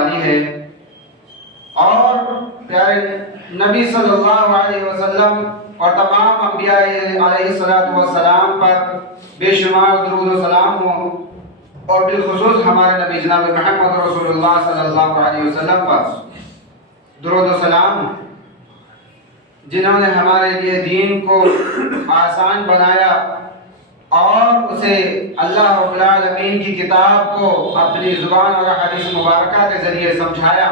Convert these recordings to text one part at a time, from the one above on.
والی ہے، اور پیارے نبی صلی اللہ علیہ وسلم اور تمام انبیاء علیہ السلام پر بے شمار درود و سلام ہو، اور بالخصوص ہمارے نبی جناب محمد رسول اللہ صلی اللہ علیہ وسلم پر درود و سلام، جنہوں نے ہمارے لیے دین کو آسان بنایا اور اسے اللہ رب العالمین کی کتاب کو اپنی زبان اور حدیث مبارکہ کے ذریعے سمجھایا۔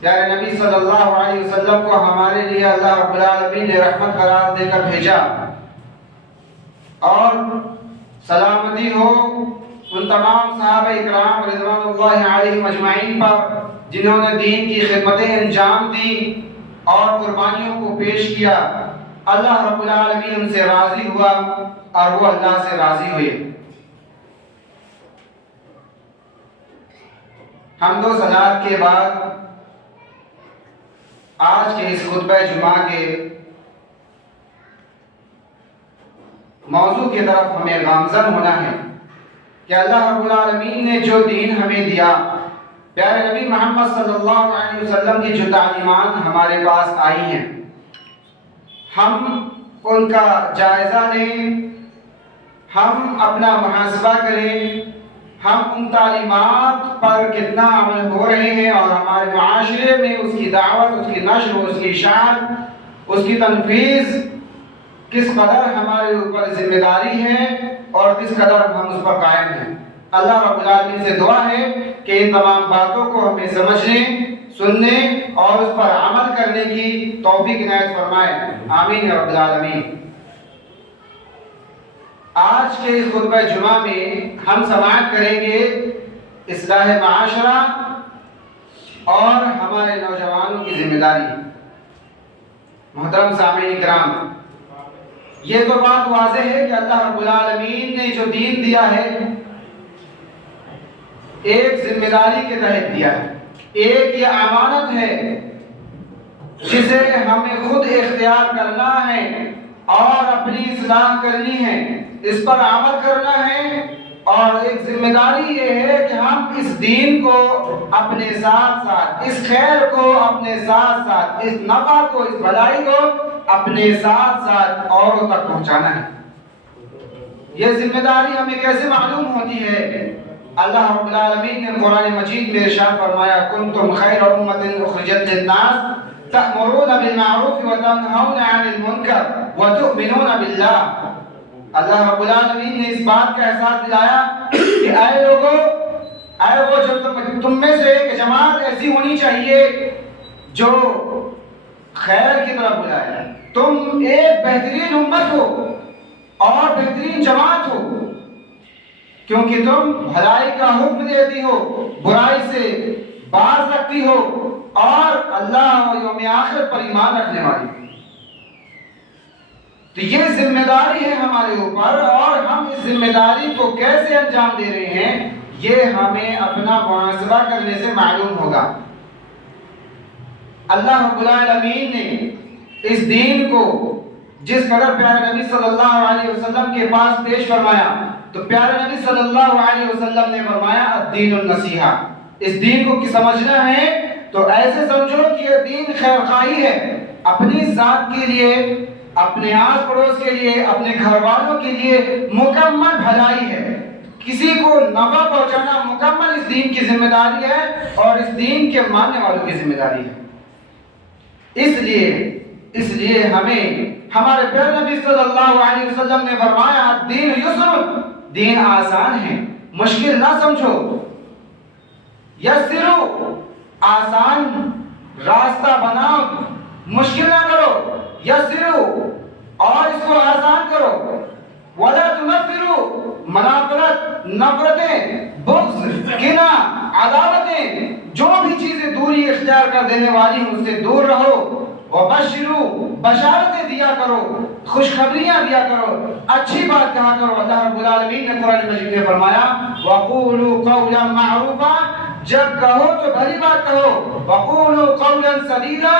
پیارے نبی صلی اللہ علیہ وسلم کو ہمارے لیے اللہ رب العالمین نے رحمت قرار دے کر بھیجا، اور سلامتی ہو ان تمام صحابہ اکرام رضوان اللہ علیہم اجمعین پر جنہوں نے دین کی خدمتیں انجام دی اور قربانیوں کو پیش کیا۔ اللہ رب العالمین ان سے راضی ہوا اور وہ اللہ سے راضی ہوئے۔ حمد و ثناء کے بعد آج کے اس خطبہ جمعہ کے موضوع کی طرف ہمیں گامزن ہونا ہے کہ اللہ رب العالمین نے جو دین ہمیں دیا، پیارے نبی محمد صلی اللہ علیہ وسلم کی جو تعلیمات ہمارے پاس آئی ہیں، ہم ان کا جائزہ لیں، ہم اپنا محاسبہ کریں، ہم ان تعلیمات پر کتنا عمل ہو رہے ہیں، اور ہمارے معاشرے میں اس کی دعوت، اس کی نشر، اس کی اشاعت، اس کی تنفیذ کس قدر ہمارے اوپر ذمہ داری ہے اور کس قدر ہم اس پر قائم ہیں۔ اللہ رب العالمین سے دعا ہے کہ ان تمام باتوں کو ہمیں سمجھنے، سننے اور اس پر عمل کرنے کی توفیق عنایت فرمائے، آمین یا رب العالمین۔ آج کے اس خطبہ جمعہ میں ہم سماعت کریں گے اصلاح معاشرہ اور ہمارے نوجوانوں کی ذمہ داری۔ محترم سامعین کرام، یہ تو بات واضح ہے کہ اللہ رب العالمین نے جو دین دیا ہے ایک ذمہ داری کے تحت دیا ہے، ایک یہ امانت ہے جسے ہمیں خود اختیار کرنا ہے اور اپنی اصلاح کرنی ہے، اس پر عمل کرنا ہے، اور ایک ذمہ داری یہ ہے کہ ہم اس دین کو اپنے ساتھ ساتھ، اس خیر کو اپنے ساتھ ساتھ، اس نفع کو، اس بھلائی کو اپنے ساتھ ساتھ اوروں تک پہنچانا ہے۔ یہ ذمہ داری ہمیں کیسے معلوم ہوتی ہے؟ اللہ رب العالمین نے قرآن مجید میں ارشاد فرمایا کنتم خیر امۃ اخرجت للناس تأمرون بالمعروف وتنہون عن المنکر وتؤمنون باللہ۔ اللہ رب العالمین نے اس بات کا احساس دلایا کہ اے لوگو، اے وہ جو تم میں سے ایک جماعت ایسی ہونی چاہیے جو خیر کی طرف بلائے، تم ایک بہترین امت ہو اور بہترین جماعت ہو، کیونکہ تم بھلائی کا حکم دیتی ہو، برائی سے باز رکھتی ہو، اور اللہ و یوم آخر پر ایمان رکھنے والی ہو۔ تو یہ ذمہ داری ہے ہمارے اوپر، اور ہم اس ذمہ داری کو کیسے انجام دے رہے ہیں یہ ہمیں اپنا محاسبہ کرنے سے معلوم ہوگا۔ اللہ رب العالمین نے اس دین کو جس قدر پیارے نبی صلی اللہ علیہ وسلم کے پاس پیش فرمایا، تو پیارے نبی صلی اللہ علیہ وسلم نے فرمایا الدین النصیحہ، اس دین کو سمجھنا ہے تو ایسے سمجھو کہ یہ دین خیر خواہی ہے، اپنی ذات کے لیے، اپنے آس پڑوس کے لیے، اپنے گھر والوں کے لیے مکمل بھلائی ہے، کسی کو نفع پہنچانا مکمل اس دین کی ذمہ داری ہے اور اس دین کے ماننے والوں کی ذمہ داری ہے۔ اس لیے ہمیں ہمارے پیارے نبی صلی اللہ علیہ وسلم نے فرمایا دین یسر، دین آسان ہے، مشکل نہ سمجھو، یسرو، آسان راستہ بناؤ، مشکل نہ کرو، یسرو، اور اس کو آسان کرو، ولا تنفرو، منافرت، نفرتیں، بغض، کینہ، عداوتیں، جو بھی چیزیں دوری اختیار کر دینے والی ہیں اس سے دور رہو، وبشرو، بشارتیں دیا کرو، خوشخبریاں دیا کرو، اچھی بات کہا کرو۔ اللہ رب العالمین نے قرآن مجید میں فرمایا وَقُولُوا قَوْلًا مَعْرُوفًا، جب کہو تو بھلی بات کہو، وَقُولُوا قَوْلًا سَدِيدًا،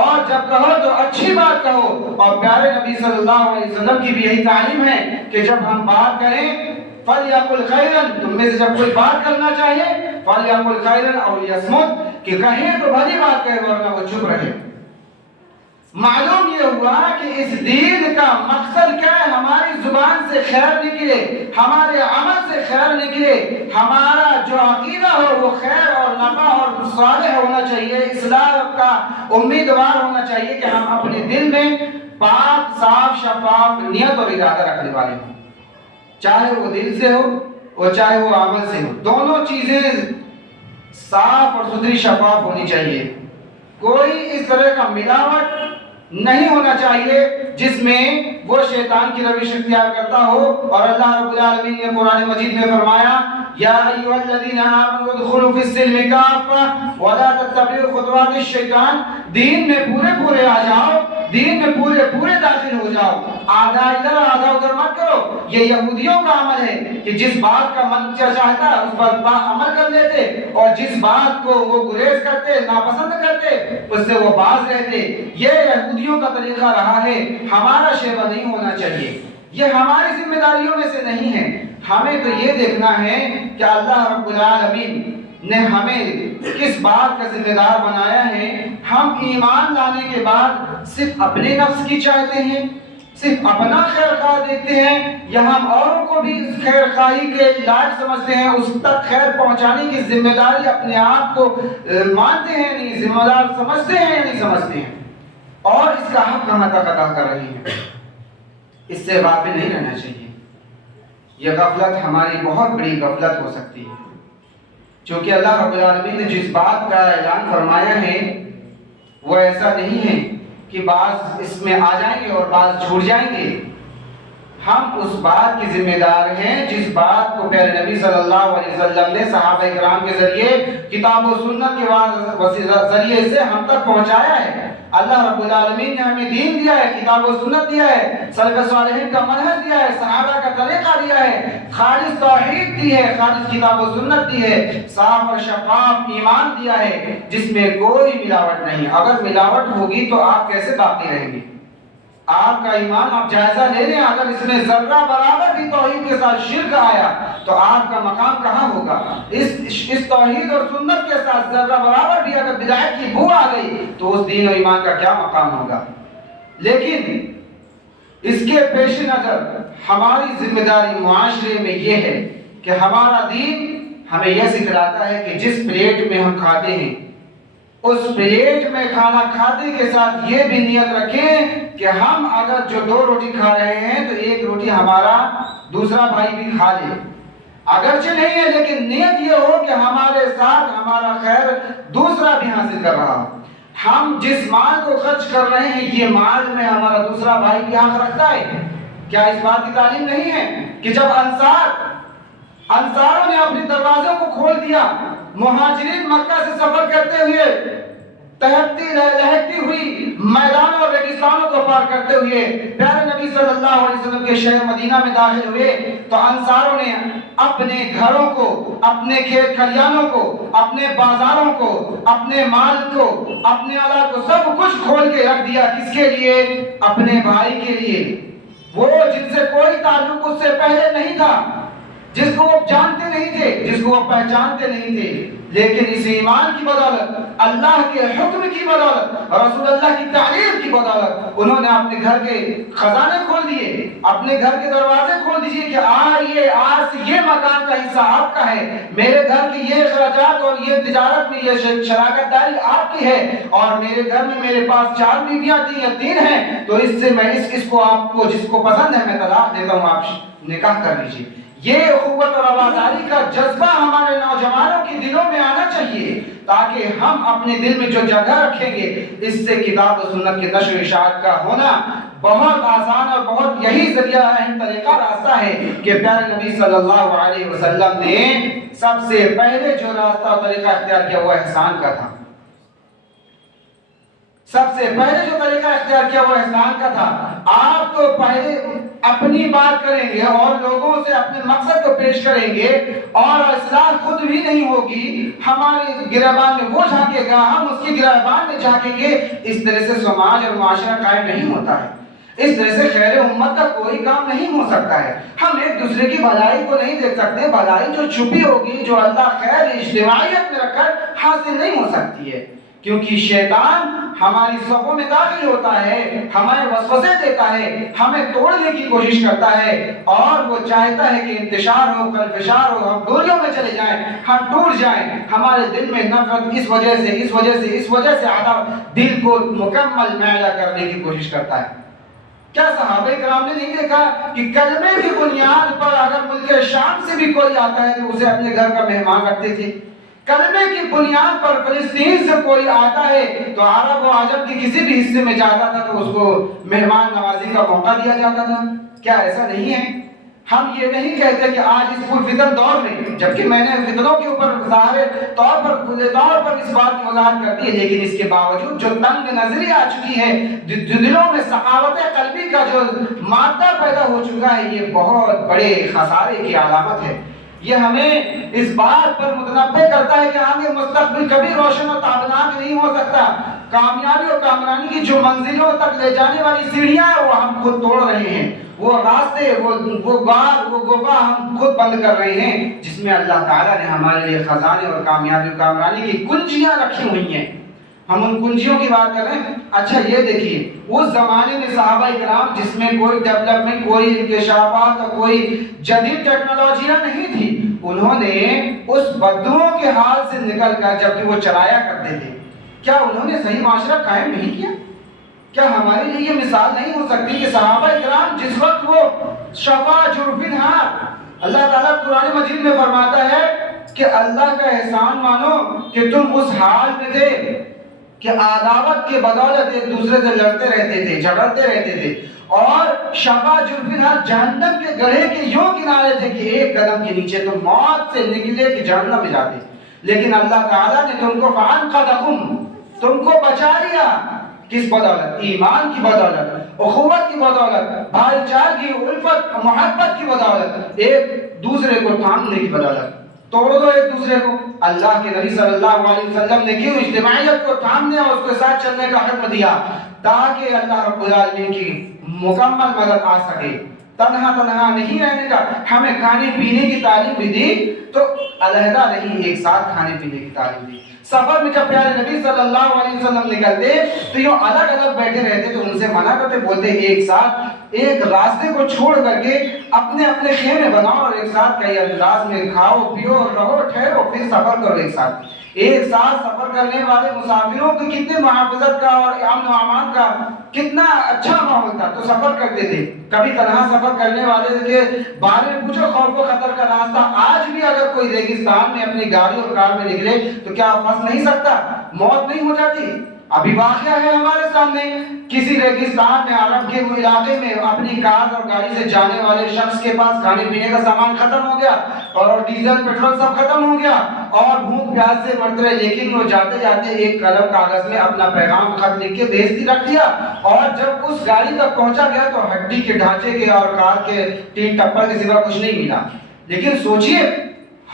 اور جب کہو تو اچھی بات کہو۔ اور پیارے نبی صلی اللہ علیہ وسلم کی بھی یہی تعلیم ہے کہ جب ہم بات کریں فَلْيَقُلْ خَيْرًا، تم میں سے جب کوئی بات کرنا چاہیے فَلْيَقُلْ خَيْرًا أَوْ لِيَصْمُتْ کہ کہیں تو بھلی بات کہے ورنہ وہ چپ رہے۔ معلوم یہ ہوا کہ اس دین کا مقصد کیا ہے؟ ہماری زبان سے خیر نکلے، ہمارے عمل سے خیر نکلے، ہمارا جو عقیدہ ہو وہ خیر اور نفع اور صالح ہونا چاہیے، اصلاح کا امیدوار ہونا چاہیے کہ ہم اپنے دل میں پاک صاف شفاف نیت اور ارادہ رکھنے والے ہوں، چاہے وہ دل سے ہو اور چاہے وہ عمل سے ہو، دونوں چیزیں صاف اور ستھری شفاف ہونی چاہیے۔ کوئی اس طرح کا ملاوٹ نہیں ہونا چاہیے جس میں وہ شیطان کی روش اختیار کرتا ہو۔ اور اللہ رب العالمین نے قرآن مجید میں فرمایا یا ایھا الذین آمنوا ادخلوا فی السلم کافہ ولا تتبعوا خطوات الشیطان، دین میں پورے آ جاؤ، دین میں پورے داخل ہو جاؤ، آدھا ادھر آدھا ادھر مت کرو۔ یہ یہودیوں کا عمل ہے کہ جس بات کا من چاہتا اس پر عمل کر لیتے، اور جس بات کو وہ گریز کرتے ناپسند کرتے اس سے وہ باز رہتے۔ یہ یہودیوں کا طریقہ رہا ہے، ہمارا شیوہ نہیں ہونا چاہیے، یہ ہماری ذمہ داریوں میں سے نہیں ہے۔ ہمیں تو یہ دیکھنا ہے کہ اللہ رب العالمین نے ہمیں کس بات کا ذمہ دار بنایا ہے۔ ہم ایمان لانے کے بعد صرف اپنے نفس کی چاہتے ہیں، صرف اپنا خیر خواہ دیکھتے ہیں، یا ہم اوروں کو بھی اس خیر خواہی کے لائق سمجھتے ہیں، اس تک خیر پہنچانے کی ذمہ داری اپنے آپ کو مانتے ہیں نہیں، ذمہ دار سمجھتے ہیں یا نہیں سمجھتے ہیں، اور اس کا حق ہم ادا کر رہے ہیں۔ اس سے غافل نہیں رہنا چاہیے۔ یہ غفلت ہماری بہت بڑی غفلت ہو سکتی ہے، چونکہ اللہ رب العالمین نے جس بات کا اعلان فرمایا ہے وہ ایسا نہیں ہے کہ بعض اس میں آ جائیں گے اور بعض چھوٹ جائیں گے۔ ہم اس بات کی ذمہ دار ہیں جس بات کو پیارے نبی صلی اللہ علیہ وسلم نے صحابہ کرام کے ذریعے کتاب و سنت کے ذریعے سے ہم تک پہنچایا ہے۔ اللہ رب العالمین نے ہمیں دین دیا ہے، کتاب و سنت دیا ہے، سلف صالحین کا منہج دیا ہے، صحابہ کا طریقہ دیا ہے، خالص توحید دی ہے، خالص کتاب و سنت دی ہے، صاف اور شفاف ایمان دیا ہے جس میں کوئی ملاوٹ نہیں۔ اگر ملاوٹ ہوگی تو آپ کیسے باقی رہیں گے؟ آپ کا ایمان آپ جائزہ لے لیں، اگر اس میں ذرہ برابر بھی توحید کے ساتھ شرک آیا تو آپ کا مقام کہاں ہوگا؟ اس توحید اور سنت کے ساتھ ذرہ برابر بھی اگر بدعت کی بو آ گئی تو اس دین و ایمان کا کیا مقام ہوگا؟ لیکن اس کے پیش نظر ہماری ذمہ داری معاشرے میں یہ ہے کہ ہمارا دین ہمیں یہ سکھلاتا ہے کہ جس پلیٹ میں ہم کھاتے ہیں اس پلیٹ میں کھانا کھاتے کے ساتھ یہ بھی نیت رکھیں کہ ہم اگر جو 2 روٹی کھا رہے ہیں تو 1 روٹی ہمارا دوسرا بھائی بھی کھا لے، اگرچہ نہیں ہے لیکن نیت یہ ہو کہ ہمارے ساتھ ہمارا خیر دوسرا بھی حاصل کر رہا ہو۔ ہم جس مال کو خرچ کر رہے ہیں یہ مال میں ہمارا دوسرا بھائی بھی حق رکھتا ہے۔ کیا اس بات کی تعلیم نہیں ہے کہ جب انصاروں نے اپنے دروازوں کو کھول دیا، مہاجرین مکہ سے سفر کرتے ہوئے تہتی لہکتی ہوئی میدانوں اور ریگستانوں کو پار کرتے ہوئے پیارے نبی صلی اللہ علیہ وسلم کے شہر مدینہ میں داخل ہوئے تو انصاروں نے اپنے گھروں کو، اپنے کھیت کھلیانوں کو، اپنے بازاروں کو، اپنے مال کو، اپنے اولاد کو سب کچھ کھول کے رکھ دیا۔ کس کے لیے؟ اپنے بھائی کے لیے، وہ جن سے کوئی تعلق اس سے پہلے نہیں تھا، جس کو وہ جانتے نہیں تھے، جس کو وہ پہچانتے نہیں تھے، لیکن اس ایمان کی بدولت، اللہ کے حکم کی بدولت، رسول اللہ کی تعلیم کی بدولت انہوں نے اپنے گھر کے خزانے کھول دیے، اپنے گھر کے دروازے کھول دیجئے کہ آئیے، آج سے یہ مکان کا حصہ آپ کا ہے، میرے گھر کی یہ اخراجات اور یہ تجارت میں یہ شراکت داری آپ کی ہے، اور میرے گھر میں میرے پاس 4 بیویاں تھیں یا 3 ہیں، تو اس سے میں اس کو آپ کو جس کو پسند ہے میں طلاق دیتا ہوں، آپ نکاح کر لیجیے۔ یہ اخوت اور رواداری کا جذبہ ہمارے نوجوانوں کے دلوں میں آنا چاہیے تاکہ ہم اپنے دل میں جو جگہ رکھیں گے اس سے کتاب و سنت کے نشر و اشاعت کا ہونا بہت آسان اور بہت یہی ذریعہ اہم طریقہ راستہ ہے کہ پیارے نبی صلی اللہ علیہ وسلم نے سب سے پہلے جو راستہ اور طریقہ اختیار کیا وہ احسان کا تھا۔ سب سے پہلے جو طریقہ اختیار کیا وہ احسان کا تھا۔ آپ تو پہلے اپنی بات کریں گے اور لوگوں سے اپنے مقصد کو پیش کریں گے اور اصلاح خود بھی نہیں ہوگی، ہماری گریبان میں وہ جھانکے گا، ہم اس کی گریبان میں جھانکیں گے، اس طرح سے سماج اور معاشرہ قائم نہیں ہوتا ہے۔ اس طرح سے خیر امت کا کوئی کام نہیں ہو سکتا ہے. ہم ایک دوسرے کی بھلائی کو نہیں دیکھ سکتے. بھلائی جو چھپی ہوگی، جو اللہ خیر اجتماعیت میں رکھ کر حاصل نہیں ہو سکتی ہے، کیونکہ شیطان ہماری صفوں میں داخل ہوتا ہے، ہمیں وسوسے دیتا ہے، ہمیں توڑنے کی کوشش کرتا ہے، اور وہ چاہتا ہے کہ انتشار ہو، کلفشار ہو، ہم دوریوں میں چلے جائیں، ہم ٹوٹ جائیں. ہمارے دل میں نفرت اس وجہ سے عداوت دل کو مکمل میلا کرنے کی کوشش کرتا ہے. کیا صحابہ کرام نے نہیں دیکھا کہ کلمے کی بنیاد پر اگر ملک شام سے بھی کوئی آتا ہے تو اسے اپنے گھر کا مہمان رکھتے تھے؟ کلمے کی بنیاد پر فلسطین سے کوئی آتا ہے تو عرب و عجم کے کسی بھی حصے میں جاتا تھا تو اس کو مہمان نوازی کا موقع دیا جاتا تھا. کیا ایسا نہیں ہے؟ ہم یہ نہیں کہتے کہ آج اس پرفتن دور میں، جبکہ میں نے فتنوں کے اوپر ظاہر طور پر کھلے طور پر اس بات کی وضاحت کر دی ہے، لیکن اس کے باوجود جو تنگ نظری آ چکی ہے، دلوں میں سخاوت قلبی کا جو مادہ پیدا ہو چکا ہے، یہ بہت بڑے خسارے کی علامت ہے. یہ ہمیں اس بات پر متنبہ کرتا ہے کہ آگے مستقبل کبھی روشن و تابناک نہیں ہو سکتا. کامیابی اور کامرانی کی جو منزلوں تک لے جانے والی سیڑھیاں وہ ہم خود توڑ رہے ہیں، وہ راستے، وہ گفا ہم خود بند کر رہے ہیں، جس میں اللہ تعالیٰ نے ہمارے لیے خزانے اور کامیابی و کامرانی کی کنجیاں رکھی ہوئی ہیں. ہم ان کنجیوں کی بات کر رہے ہیں. اچھا یہ دیکھیے، اس زمانے میں صحابہ کرام جس میں کوئی ڈیولپمنٹ، کوئی انکشافات اور کوئی جدید ٹیکنالوجیاں نہیں تھی، انہوں نے اس بدوؤں کے حال سے نکل کر جبکہ وہ چلایا کرتے تھے، کیا انہوں نے صحیح معاشرہ قائم نہیں کیا؟ کیا ہمارے لیے یہ مثال نہیں ہو سکتی کہ صحابہ کرام جس وقت وہ شفا جرف نہار، اللہ تعالیٰ قرآن مجید میں فرماتا ہے کہ اللہ کا احسان مانو کہ تم اس حال میں تھے کہ عداوت کے بدولت ایک دوسرے سے لڑتے رہتے تھے، جھگڑتے رہتے تھے، اور شفا جرف نہار جہنم کے گڑھے کے یوں کنارے تھے کہ ایک قدم کے نیچے تم موت سے نکلے کہ جہنم میں جاتے. لیکن اللہ تعالیٰ نے تم کو فَأَنْقَذَكُمْ، تم کو بچا لیا. کس بدولت؟ ایمان کی بدولت، اخوت کی بدولت، بھائی چارگی، الفت، محبت کی بدولت، ایک دوسرے کو تھامنے کی بدولت. توڑ دو ایک دوسرے کو. اللہ کے نبی صلی اللہ علیہ وسلم نے کیوں اجتماعیت کو تھامنے اور اس کے ساتھ چلنے کا حکم دیا؟ تاکہ اللہ رب العالمین کی مکمل مدد آ سکے. تنہا نہیں رہنے کا. ہمیں کھانے پینے کی تعلیم بھی دی تو علیحدہ نہیں، ایک ساتھ کھانے پینے کی تعلیم دی. سفر میں جب پیارے نبی صلی اللہ علیہ وسلم نکلتے تو یوں الگ الگ بیٹھے رہتے تو ان سے منع کرتے، بولتے ایک ساتھ ایک راستے کو چھوڑ کر کے اپنے اپنے خیمے بناؤ اور ایک ساتھ کئی انداز میں کھاؤ پیو رہو ٹھہرو پھر سفر کرو. ایک ساتھ سفر کرنے والے مسافروں کی کتنے محافظت کا اور امن و امان کا کتنا اچھا ماحول تھا تو سفر کرتے تھے. کبھی تنہا سفر کرنے والے کے بارے میں پوچھو خوف و خطر کا راستہ. آج بھی اگر کوئی ریگستان میں اپنی گاڑی اور کار میں نکلے تو کیا پھنس نہیں سکتا؟ موت نہیں ہو جاتی؟ ابھی واقعہ ہے ہمارے سامنے، کسی ریگستان میں عرب کے علاقے میں اپنی کار اور گاڑی سے جانے والے شخص کے پاس کھانے پینے کا سامان ختم ہو گیا اور ڈیزل پیٹرول سب ختم ہو گیا اور بھوک پیاس سے مرتے رہے، لیکن وہ جاتے جاتے ایک قلم کاغذ میں اپنا پیغام خط لکھ کے بھیج رکھ دیا اور جب اس گاڑی تک پہنچا گیا تو ہڈی کے ڈھانچے کے اور کار کے ٹین ٹپر کے سوا کچھ نہیں ملا. لیکن سوچئے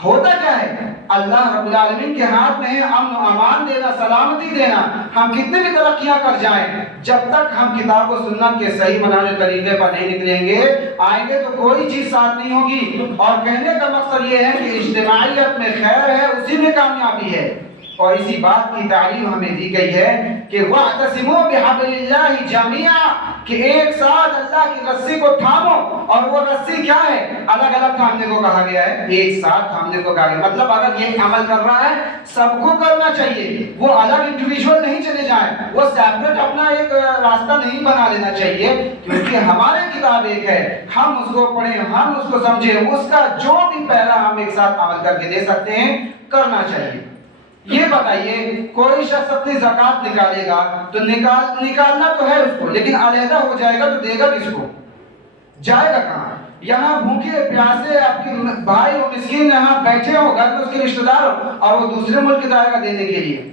ہوتا کیا ہے؟ اللہ رب العالمین کے ہاتھ میں ہے امن و امان دینا، سلامتی دینا. ہم کتنے بھی ترقیاں کر جائیں، جب تک ہم کتاب و سنت کے صحیح منانے طریقے پر نہیں نکلیں گے، آئیں گے تو کوئی چیز ساتھ نہیں ہوگی. اور کہنے کا مقصد یہ ہے کہ اجتماعیت میں خیر ہے، اسی میں کامیابی ہے. اور اسی بات کی تعلیم ہمیں دی گئی ہے کہ وَاعْتَصِمُوا بِحَبْلِ اللَّهِ جَمِيعًا، کہ ایک ساتھ اللہ کی رسی کو تھامو. اور وہ رسی کیا ہے؟ الگ الگ تھامنے کو کہا گیا ہے، ایک ساتھ تھامنے کو کہا گیا. مطلب اگر یہ عمل کر رہا ہے سب کو کرنا چاہیے، وہ الگ انڈیویجول نہیں چلے جائیں، وہ سیپریٹ اپنا ایک راستہ نہیں بنا لینا چاہیے، کیونکہ ہماری کتاب ایک ہے، ہم اس کو پڑھیں، ہم اس کو سمجھیں، اس کا جو بھی پیرا ہم ایک ساتھ عمل کر کے دے سکتے ہیں کرنا چاہیے. یہ بتائیے کوئی شخص اپنی زکوٰۃ نکالے گا تو نکالنا تو ہے اس کو، لیکن علیحدہ ہو جائے گا تو دے گا کس کو؟ جائے گا کہاں؟ یہاں بھوکے پیاسے آپ کے بھائی و مسکین یہاں بیٹھے ہو، گھر میں اس کے رشتہ دار ہو، اور وہ دوسرے ملک جائے گا دینے کے لیے،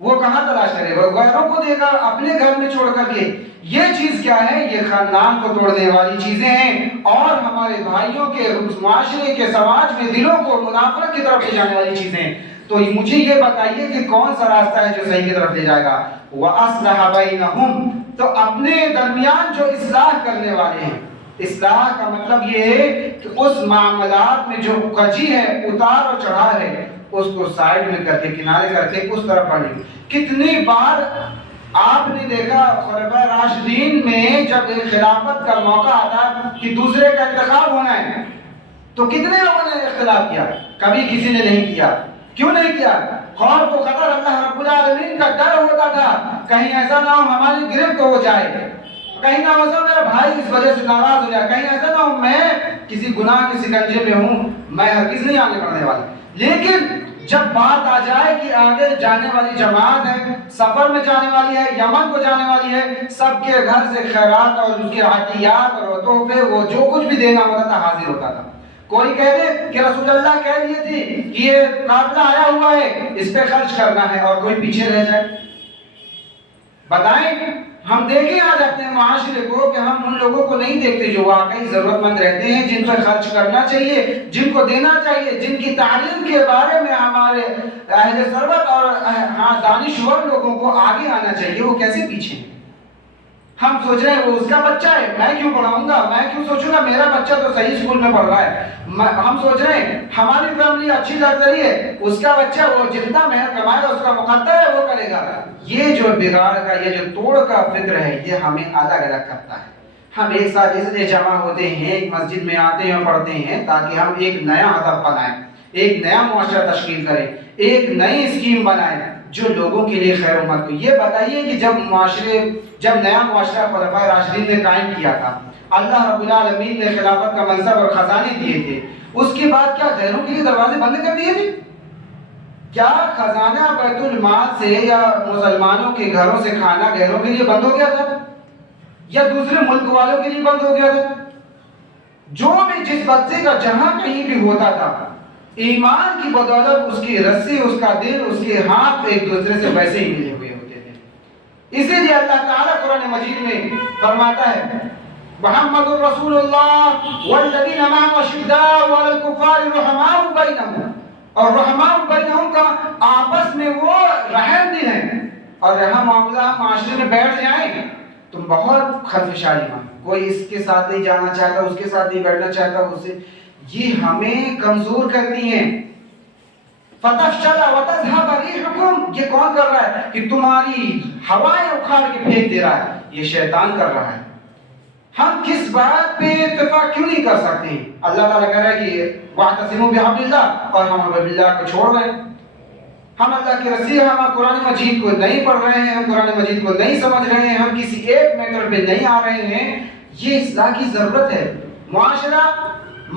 وہ کہاں تلاش کرے گا؟ غیروں کو دے گا اپنے گھر میں چھوڑ کر کے. یہ چیز کیا ہے؟ یہ خاندان کو توڑنے والی چیزیں ہیں اور ہمارے بھائیوں کے معاشرے کے سماج میں دلوں کو منافرت کی طرف لے جانے والی چیزیں ہیں. تو مجھے یہ بتائیے کہ کون سا راستہ ہے جو صحیح کی طرف لے جائے گا؟ وَأَصْلَحَ بَيْنَهُمْ، تو اپنے درمیان جو اصلاح کرنے والے ہیں، اصلاح کا مطلب یہ ہے کہ اس معاملات میں جو کجی ہے، اتار اور چڑھا ہے، اس کو سائڈ میں کر کے، کنارے کر کے اس طرف پڑھیں گے۔ کتنی بار آپ نے دیکھا خلفائے راشدین میں جب خلافت کا موقع آتا کہ دوسرے کا انتخاب ہونا ہے تو کتنے لوگوں نے اختلاف کیا؟ کبھی کسی نے نہیں کیا۔ کیوں نہیں کیا؟ خوف و خطر اللہ رب العالمین کا ڈر ہوتا تھا، کہیں ایسا نہ ہو ہماری گرفت ہو جائے، کہیں نہ ہو میرا بھائی اس وجہ سے ناراض ہو جائے، کہیں ایسا نہ ہو میں کسی گناہ کے سکنجے میں ہوں، میں ہرگز نہیں آگے بڑھنے والا۔ لیکن جب بات آ جائے کہ آگے جانے والی جماعت ہے، سفر میں جانے والی ہے، یمن کو جانے والی ہے، سب کے گھر سے خیرات اور اس کے عطیات اور تحفے وہ جو کچھ بھی دینا ہوتا تھا حاضر ہوتا تھا۔ کوئی کہہ دے کہ رسول اللہ کہہ دیے تھے کہ یہ قافلہ آیا ہوا ہے، اس پہ خرچ کرنا ہے، اور کوئی پیچھے رہ جائے۔ بتائیں، ہم دیکھیں آج اپنے معاشرے کو کہ ہم ان لوگوں کو نہیں دیکھتے جو واقعی ضرورت مند رہتے ہیں، جن پر خرچ کرنا چاہیے، جن کو دینا چاہیے، جن کی تعلیم کے بارے میں ہمارے اہل ثروت اور دانشور لوگوں کو آگے آنا چاہیے، وہ کیسے پیچھے ہیں؟ ہم سوچ رہے ہیں وہ اس کا بچہ ہے، میں کیوں پڑھاؤں گا، میں کیوں سوچوں گا، میرا بچہ تو صحیح اسکول میں پڑھ رہا ہے۔ ہم سوچ رہے ہیں ہماری فیملی اچھی لگزری ہے، اس کا بچہ وہ جتنا محنت کمائے گا اس کا مقدر ہے وہ کرے گا۔ یہ جو بگاڑ کا، یہ جو توڑ کا فکر ہے، یہ ہمیں الگ الگ کرتا ہے۔ ہم ایک ساتھ اس لیے جمع ہوتے ہیں، ایک مسجد میں آتے ہیں اور پڑھتے ہیں تاکہ ہم ایک نیا ہدف بنائیں، ایک نیا معاشرہ تشکیل کریں، ایک نئی اسکیم بنائیں جو لوگوں کے لیے خیر امت کو۔ یہ بتائیے کہ جب نیا معاشرہ خلفائے راشدین نے قائم کیا تھا، اللہ رب العالمین نے خلافت کا منصب اور خزانے دیے تھے، اس کے بعد کیا غیروں کے لیے دروازے بند کر دیے تھے؟ کیا خزانہ بیت المال سے یا مسلمانوں کے گھروں سے کھانا غیروں کے لیے بند ہو گیا تھا، یا دوسرے ملک والوں کے لیے بند ہو گیا تھا؟ جو بھی جس بچے کا جہاں کہیں بھی ہوتا تھا، ایمان کی بدولت اس کی رسی، اس کا دل، اس کے ہاتھ ایک دوسرے سے ویسے ہی ملے ہوئے ہوتے تھے۔ اسی لیے اللہ تعالیٰ قرآن مجید میں فرماتا ہے محمد الرسول اللہ والذین معه اشداء علی الکفار رحماء بینہم، اور رحماء بینہم کا آپس میں وہ رحم دل ہیں، اور رحم معاملہ معاشرے میں بیٹھ جائیں تم بہت خدشاری مان، کوئی اس کے ساتھ نہیں جانا چاہتا، اس کے ساتھ نہیں بیٹھنا چاہتا، اسے یہ ہمیں کمزور کرتی ہیں۔ فَتَفْشَلَ وَتَذْهَبَ رِيحُكُمْ، یہ کون کر رہا ہے کہ تمہاری ہوائیں اکھاڑ کے پھینک دے رہا ہے؟ یہ شیطان کر رہا ہے۔ ہم کس بات پہ اتفاق کیوں نہیں کر سکتے ہیں؟ اللہ تعالیٰ کہہ رہا ہے کہ وَاعْتَصِمُوا بِحَبْلِ اللَّهِ، اور ہم حبل اللہ کو چھوڑ رہے ہیں۔ ہم اللہ کی رسی، ہم قرآن مجید کو نہیں پڑھ رہے ہیں، ہم قرآن مجید کو نہیں سمجھ رہے ہیں، ہم کسی ایک میٹر پہ نہیں آ رہے ہیں۔ یہ اصلاح کی ضرورت ہے۔ معاشرہ،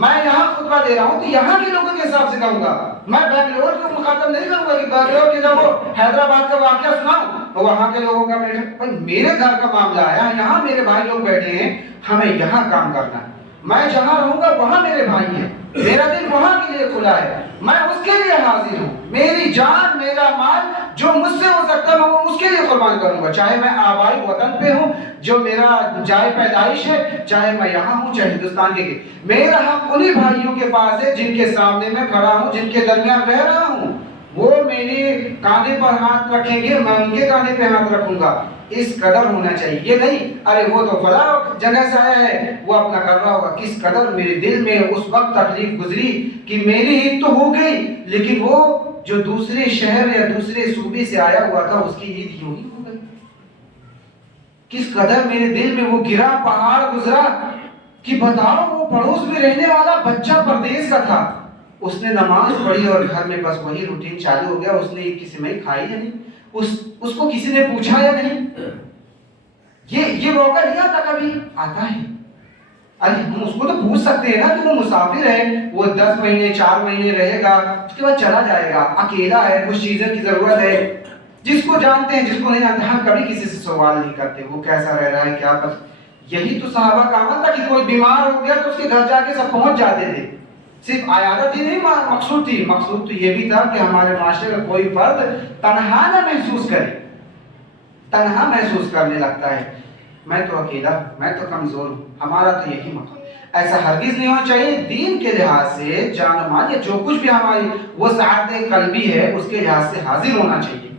میں یہاں خطبہ دے رہا ہوں تو یہاں کے لوگوں کے حساب سے کہوں گا، میں بنگلور کو مخاطب نہیں کروں گا کہ بنگلور کے لوگوں حیدرآباد کا واقعہ سناؤں، وہاں کے لوگوں کا میرے گھر کا معاملہ آیا، یہاں میرے بھائی لوگ بیٹھے ہیں، ہمیں یہاں کام کرنا ہے۔ میں جہاں رہوں گا وہاں میرے بھائی ہیں، میرا دل وہاں کے لیے کھلا ہے، میں اس کے لیے حاضر ہوں، میری جان، میرا مال جو مجھ سے ہو سکتا ہے میں وہ اس کے لیے قربان کروں گا، چاہے میں آبائی وطن پہ ہوں جو میرا جائے پیدائش ہے، چاہے میں یہاں ہوں، چاہے ہندوستان کے میرا حق انہی بھائیوں کے پاس ہے جن کے سامنے میں کھڑا ہوں، جن کے درمیان رہ رہا ہوں۔ وہ میرے کاندھے پر ہاتھ رکھیں گے، میں ان کے کاندھے پہ ہاتھ رکھوں گا۔ اس قدر ہونا چاہیے، یہ نہیں ارے وہ تو فلاں جگہ سے آیا ہے وہ اپنا کر رہا ہوگا، کس قدر میرے دل میں اس وقت تکلیف گزری کہ میری عید تو ہو گئی لیکن وہ جو دوسرے شہر یا دوسرے صوبے سے آیا ہوا تھا اس کی عید یوں ہی ہو گئی۔ کس قدر میرے دل میں وہ گرا پہاڑ گزرا کہ بتاؤ وہ پڑوس میں رہنے والا بچہ پردیس کا تھا، اس نے نماز پڑھی اور گھر میں بس وہی روٹین چالو ہو گیا، اس نے عید کی سیوئی کھائی یا نہیں، اس کو کسی نے پوچھا یا نہیں؟ یہ موقع نہیں آتا، کبھی آتا ہے۔ ارے ہم اس کو تو پوچھ سکتے ہیں نا کہ وہ مسافر ہے، وہ 10 مہینے 4 مہینے رہے گا، اس کے بعد چلا جائے گا، اکیلا ہے، کچھ چیزوں کی ضرورت ہے، جس کو جانتے ہیں جس کو نہیں جانتے، ہم کبھی کسی سے سوال نہیں کرتے وہ کیسا رہ رہا ہے، کیا پتہ۔ یہی تو صحابہ کا عمل تھا کہ کوئی بیمار ہو گیا تو اس کے گھر جا کے سب پہنچ جاتے تھے۔ صرف عیادت ہی نہیں مقصود تھی، مقصود تو یہ بھی تھا کہ ہمارے معاشرے میں کوئی فرد تنہا نہ محسوس کرے، تنہا محسوس کرنے لگتا ہے میں تو اکیلا، میں تو کمزور ہوں، ہمارا تو یہی مقام۔ ایسا ہرگز نہیں ہونا چاہیے۔ دین کے لحاظ سے جان و مال یا جو کچھ بھی ہماری وہ سعادت قلبی ہے اس کے لحاظ سے حاضر ہونا چاہیے،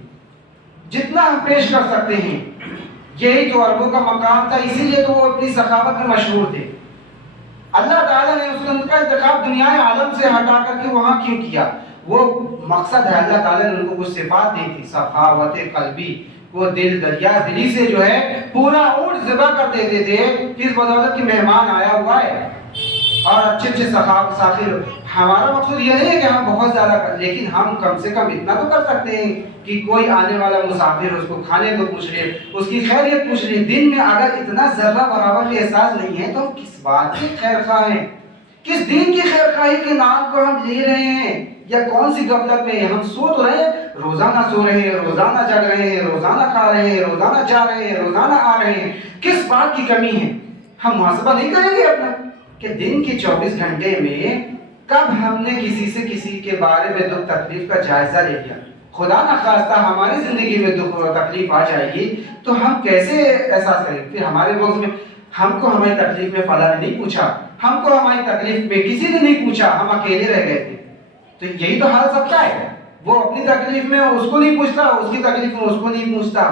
جتنا ہم پیش کر سکتے ہیں۔ یہی تو عربوں کا مقام تھا، اسی لیے تو وہ اپنی سخاوت میں مشہور تھے۔ اللہ تعالیٰ نے اس کا انتخاب دنیا عالم سے ہٹا کر کے وہاں کیوں کیا؟ وہ مقصد ہے، اللہ تعالیٰ نے ان کو کچھ صفات دی تھی، سخاوت قلبی، وہ دل دریا دلی سے جو ہے پورا اونٹ ذبح کر دیتے تھے، کس بدولت کی مہمان آیا ہوا ہے، اور اچھے اچھے ساخر۔ ہمارا مقصد یہ نہیں ہے کہ ہم بہت زیادہ کر، لیکن ہم کم سے کم اتنا تو کر سکتے ہیں کہ کوئی آنے والا مسافر اس کو کھانے کو پوچھ لے، اس کی خیریت پوچھ لے۔ دن میں اگر اتنا ذرہ برابر بھی احساس نہیں ہے تو ہم کس بات کے خیر خواہ ہیں؟ کس دین کی خیر خواہی کے نام کو ہم لے رہے ہیں؟ یا کون سی غفلت میں ہم سو تو رہے ہیں، روزانہ سو رہے ہیں، روزانہ جگ رہے ہیں، روزانہ کھا رہے ہیں، روزانہ جا رہے ہیں، روزانہ آ رہے ہیں، کس بات کی کمی ہے؟ ہم محاسبہ نہیں کریں گے اپنا کہ دن کے 24 گھنٹے میں کب ہم نے کسی سے کسی کے بارے میں دکھ تکلیف کا جائزہ لے لیا؟ خدا نخواستہ ہماری زندگی میں دکھ اور تکلیف آ جائے گی تو ہم کیسے احساس کریں گے؟ پھر ہمارے وقت میں ہم کو ہماری تکلیف میں فلاں نے نہیں پوچھا، ہم کو ہماری تکلیف میں کسی نے نہیں پوچھا، ہم اکیلے رہ گئے تھے۔ تو یہی تو حال سب کا ہے، وہ اپنی تکلیف میں اس کو نہیں پوچھتا، اس کی تکلیف میں اس کو نہیں پوچھتا۔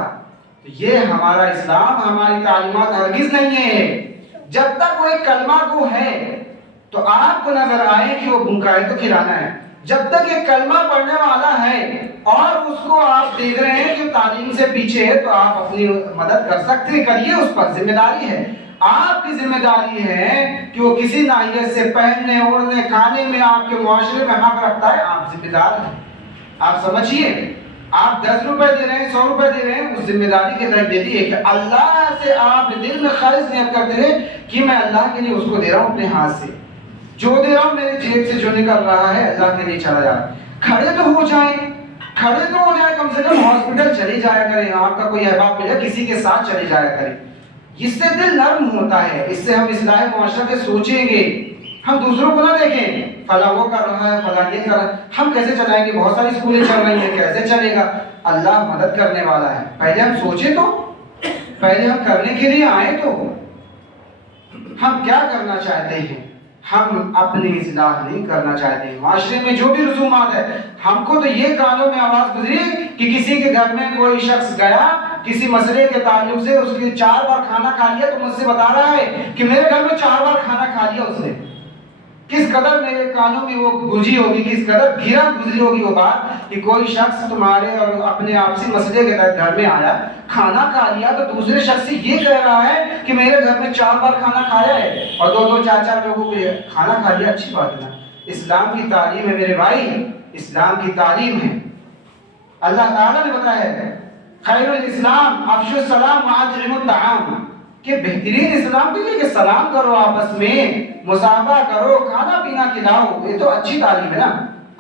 تو یہ ہمارا اسلام، ہماری تعلیمات ہرگز نہیں ہے۔ جب تک وہ ایک کلمہ گو ہے تو آپ کو نظر آئے کہ وہ بھوکا ہے تو کھلانا ہے، جب تک ایک کلمہ پڑھنے والا ہے اور اس کو آپ دیکھ رہے ہیں کہ تعلیم سے پیچھے ہے تو آپ اپنی مدد کر سکتے ہیں، کریے، اس پر ذمہ داری ہے۔ آپ کی ذمہ داری ہے کہ وہ کسی ناحیت سے پہننے اوڑھنے کھانے میں آپ کے معاشرے میں حق رکھتا ہے، آپ ذمہ دار ہیں۔ آپ سمجھیے، آپ 10 روپے دے رہے ہیں، 100 روپے دے رہے ہیں، اس ذمہ داری کے تحت دے دیے کہ اللہ سے آپ دل میں خالص نیت کرتے رہے کہ میں اللہ کے لیے اس کو دے رہا ہوں، اپنے ہاتھ سے جو دے رہا ہوں، میرے جیب سے جو نکل رہا ہے اللہ کے لیے چلا جا رہا ہے۔ کھڑے تو ہو جائیں، کھڑے تو ہو جائیں، کم سے کم ہاسپٹل چلے جایا کریں، آپ کا کوئی احباب ملے کسی کے ساتھ چلے جایا کریں، اس سے دل نرم ہوتا ہے، اس سے ہم اصلاح معاشرہ کے سوچیں گے۔ ہم دوسروں کو نہ دیکھیں فلاں وہ کر رہا ہے، فلاں یہ کر رہا ہے، ہم کیسے چلائیں گے؟ بہت ساری اسکولیں چل رہی ہیں، کیسے چلے گا؟ اللہ مدد کرنے والا ہے۔ پہلے ہم سوچیں تو، پہلے ہم کرنے کے لیے آئیں تو ہم کیا کرنا چاہتے ہیں؟ ہم اپنی اصلاح نہیں کرنا چاہتے ہیں۔ معاشرے میں جو بھی رسومات ہے، ہم کو تو یہ کانوں میں آواز گزری کہ کسی کے گھر میں کوئی شخص گیا کسی مسئلے کے تعلق سے، اس نے 4 بار کھانا کھا لیا، تو مجھ سے بتا رہا ہے کہ میرے گھر میں 4 بار کھانا کھا لیا اس نے۔ کس قدر میرے کانوں میں وہ گونجی ہوگی، کس قدر گھیرا گزری ہوگی وہ بات کہ کوئی شخص تمہارے اور اپنے آپسی مسئلے کے تحت گھر میں آیا، کھانا کھا لیا، تو دوسرے شخص سے یہ کہہ رہا ہے کہ میرے گھر میں 4 بار کھانا کھایا ہے، اور 2 4 لوگوں کو کھانا کھا لیا۔ اچھی بات ہے نا، اسلام کی تعلیم ہے میرے بھائی، اسلام کی تعلیم ہے۔ اللہ تعالیٰ نے بتایا ہے خیر الاسلام افشوا السلام واطعموا الطعام، کہ بہترین اسلام تو یہ کہ سلام کرو، آپس میں مصافحہ کرو، کھانا پینا کھلاؤ، یہ تو اچھی تعلیم ہے نا،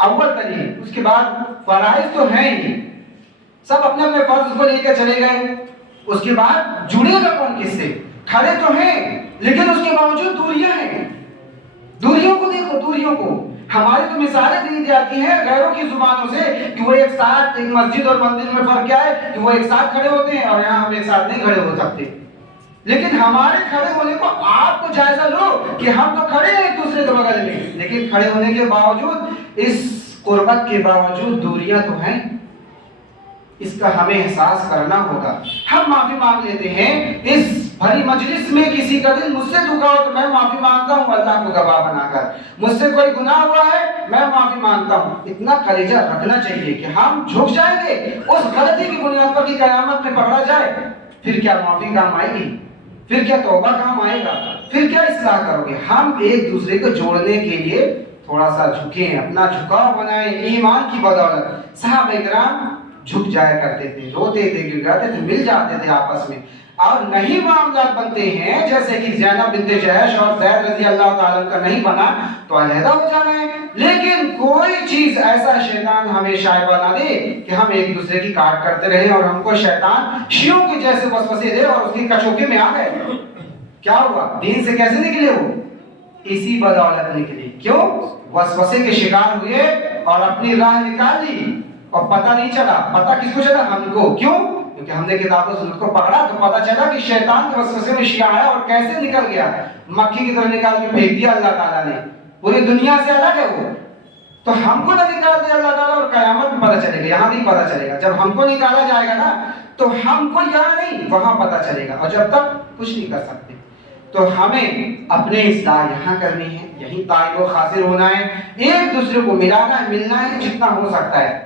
اول تعلیم۔ اس کے بعد فرائض تو ہیں ہی، سب اپنے اپنے فرض کو لے کے چلے گئے، اس کے بعد جڑے گا کون کس سے؟ کھڑے تو ہیں لیکن اس کے باوجود دوریاں ہیں۔ دوریوں کو دیکھو، دوریوں کو ہماری تو مثالیں دی جاتی ہیں غیروں کی زبانوں سے کہ وہ ایک ساتھ، ایک مسجد اور مندر میں فرق کیا ہے کہ وہ ایک ساتھ کھڑے ہوتے ہیں اور یہاں ہم ایک ساتھ نہیں کھڑے ہو سکتے۔ لیکن ہمارے کھڑے ہونے کو آپ کو جائزہ لو کہ ہم تو کھڑے ہیں ایک دوسرے کے بغل میں، لیکن کھڑے ہونے کے باوجود، اس قربت کے باوجود دوریاں تو ہیں، اس کا ہمیں احساس کرنا ہوگا۔ ہم معافی مانگ لیتے ہیں، اس بھری مجلس میں کسی کا دل مجھ سے دکھا ہو تو میں معافی مانگتا ہوں اللہ کو گواہ بنا کر، مجھ سے کوئی گناہ ہوا ہے میں معافی مانگتا ہوں۔ اتنا کلیجہ رکھنا چاہیے کہ ہم جھک جائیں گے اس غلطی کی بنیاد پر کہ قیامت میں پکڑا جائے، پھر کیا معافی کام آئے گی؟ پھر کیا توبہ کام آئے گا؟ پھر کیا اصلاح کرو گے؟ ہم ایک دوسرے کو جوڑنے کے لیے تھوڑا سا جھکیں، اپنا جھکاؤ بنائیں ایمان کی بدولت۔ صحابہ کرام جھک جایا کرتے تھے، روتے تھے، گڑگڑاتے تھے، مل جاتے تھے آپس میں، اور نہیں معاملات بنتے ہیں جیسے کہ زینب بنت جحش اور زید رضی اللہ تعالیٰ کا نہیں بنا تو علیحدہ ہو جانا ہے۔ لیکن کوئی چیز ایسا شیطان ہمیں شائبہ نہ دے کہ ہم ایک دوسرے کی کاٹ کرتے رہیں اور ہم کو شیطان شیعوں کے جیسے وسوسے دے اور اس کی کچوکے میں آ گئے۔ کیا ہوا؟ دین سے کیسے نکلے ہو؟ اسی بدولت نکلی۔ کیوں؟ وسوسے کے شکار ہوئے اور اپنی راہ نکال لی اور پتہ نہیں چلا۔ پتہ کس کو چلا؟ ہم کو۔ کیوں؟ کیونکہ ہم نے کتاب و سنت کو پکڑا تو پتہ چلا کہ شیطان کے وسوسے میں شیعہ آیا اور کیسے نکل گیا، مکھی کی طرح نکال کے پھینک دیا اللہ تعالیٰ نے، پوری دنیا سے الگ ہے وہ۔ تو ہم کو نہ نکال دیا اللہ تعالیٰ اور قیامت میں پتہ چلے گا، یہاں نہیں پتہ چلے گا۔ جب ہم کو نکالا جائے گا نا تو ہم کو یہاں نہیں وہاں پتہ چلے گا، اور جب تک کچھ نہیں کر سکتے۔ تو ہمیں اپنے اصلاح یہاں کرنی ہے، یہی طائب و خاصر ہونا ہے، ایک دوسرے کو ملانا ہے، ملنا ہے، جتنا ہو سکتا ہے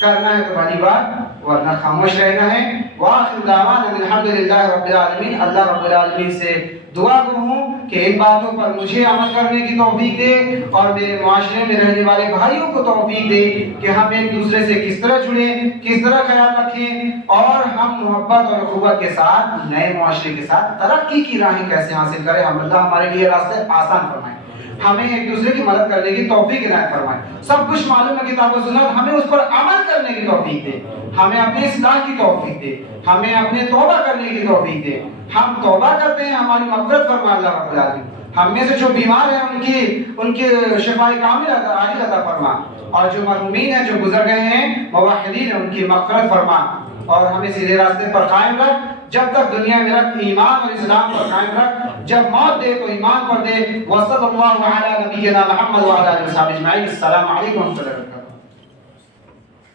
کرنا ہے تو بڑی بات، ورنہ خاموش رہنا ہے۔ وآخر دعوانا الحمدللہ رب العالمین۔ اللہ رب العالمین سے دعا کروں کہ ان باتوں پر مجھے عمل کرنے کی توفیق دے، اور میرے معاشرے میں رہنے والے بھائیوں کو توفیق دے کہ ہم ایک دوسرے سے کس طرح جڑیں، کس طرح خیال رکھیں، اور ہم محبت اور اخوت کے ساتھ نئے معاشرے کے ساتھ ترقی کی راہیں کیسے حاصل کریں۔ اللہ ہمارے لیے راستے آسان فرمائے، ہمیں ایک دوسرے کی مدد کرنے کی توفیق عنایت فرمائے۔ سب کچھ معلوم ہے کتاب و سنت، ہمیں اس پر عمل کرنے کی توفیق دے، ہمیں اپنی اصلاح کی توفیق دے، ہمیں اپنے توبہ کرنے کی توفیق دے۔ ہم توبہ کرتے ہیں، ہماری مغفرت فرما اللہ رب العالمین۔ ہم میں سے جو بیمار ہیں ان کی شفاء کامل عاجل عطا فرما، اور جو مرحومین ہیں، جو گزر گئے ہیں، موحدین ہیں، ان کی مغفرت فرما، اور ہمیں سیدھے راستے پر قائم رکھ۔ جب تک دنیا میں رکھ، ایمان اور اسلام پر قائم رکھ، جب موت دے تو ایمان پر دے۔ وصلی اللہ علی نبینا محمد وعلی آلہ وصحبہ اجمعین۔ السلام علیکم ورحمۃ اللہ۔